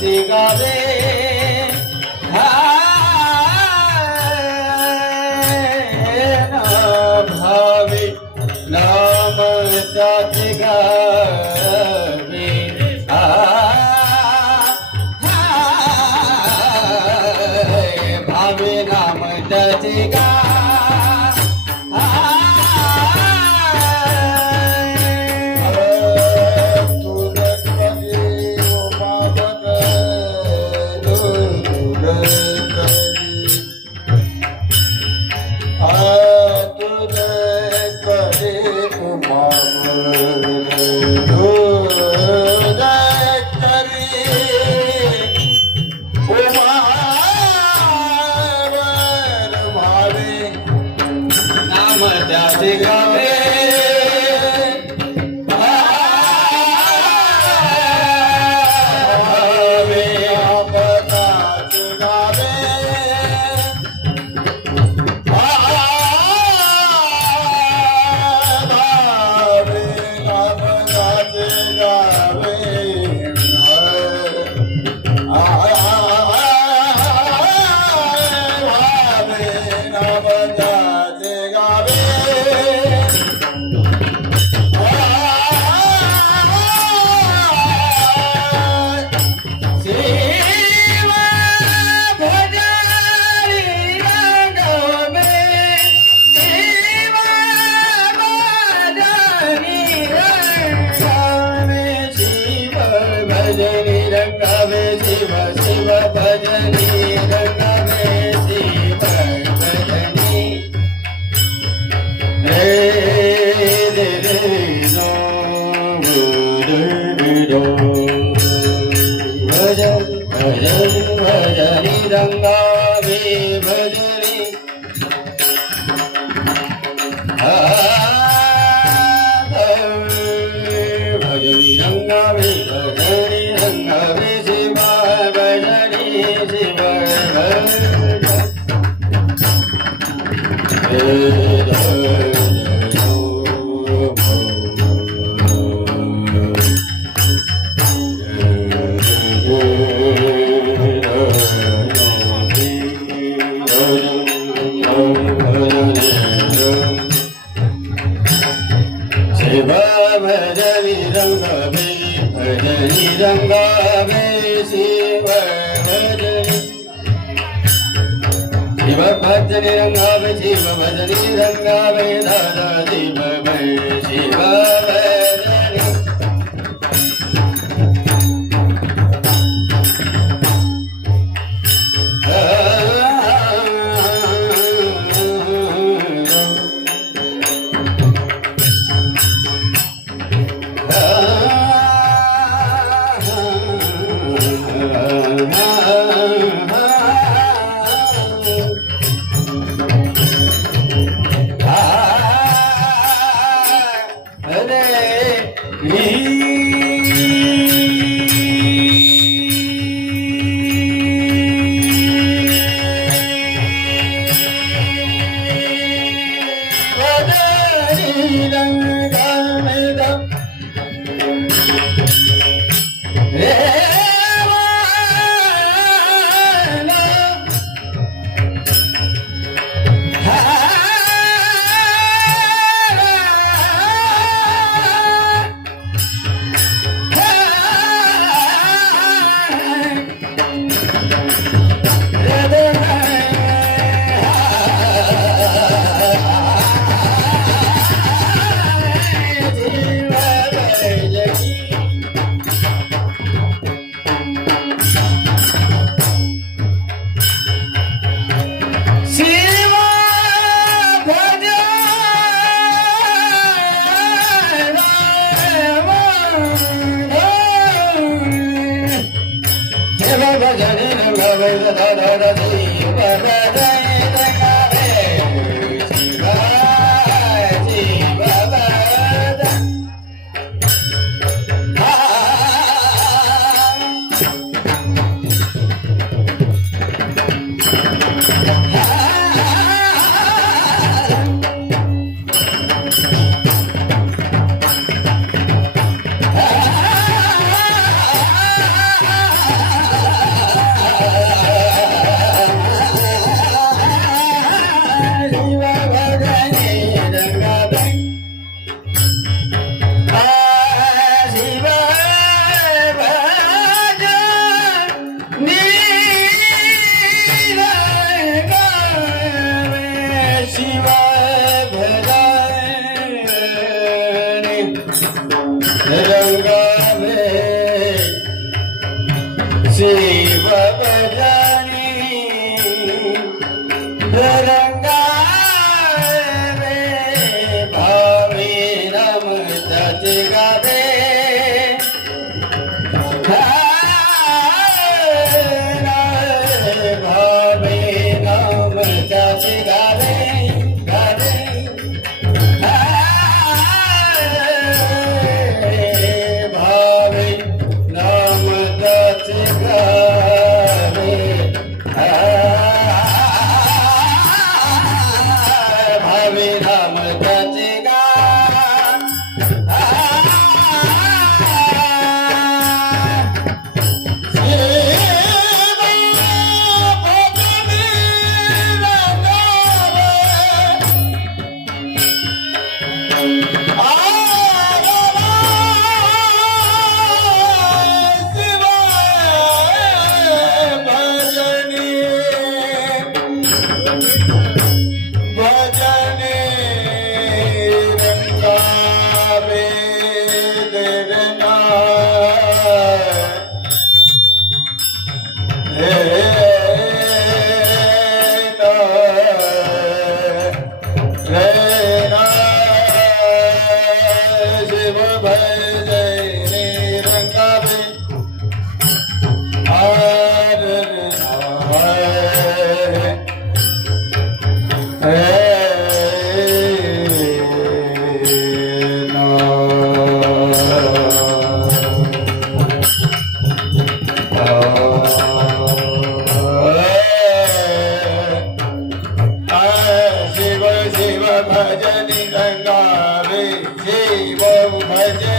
নাচে গারে मजा से गावे भज वीर कवि शिव शिव भजनी Jai vai, vai,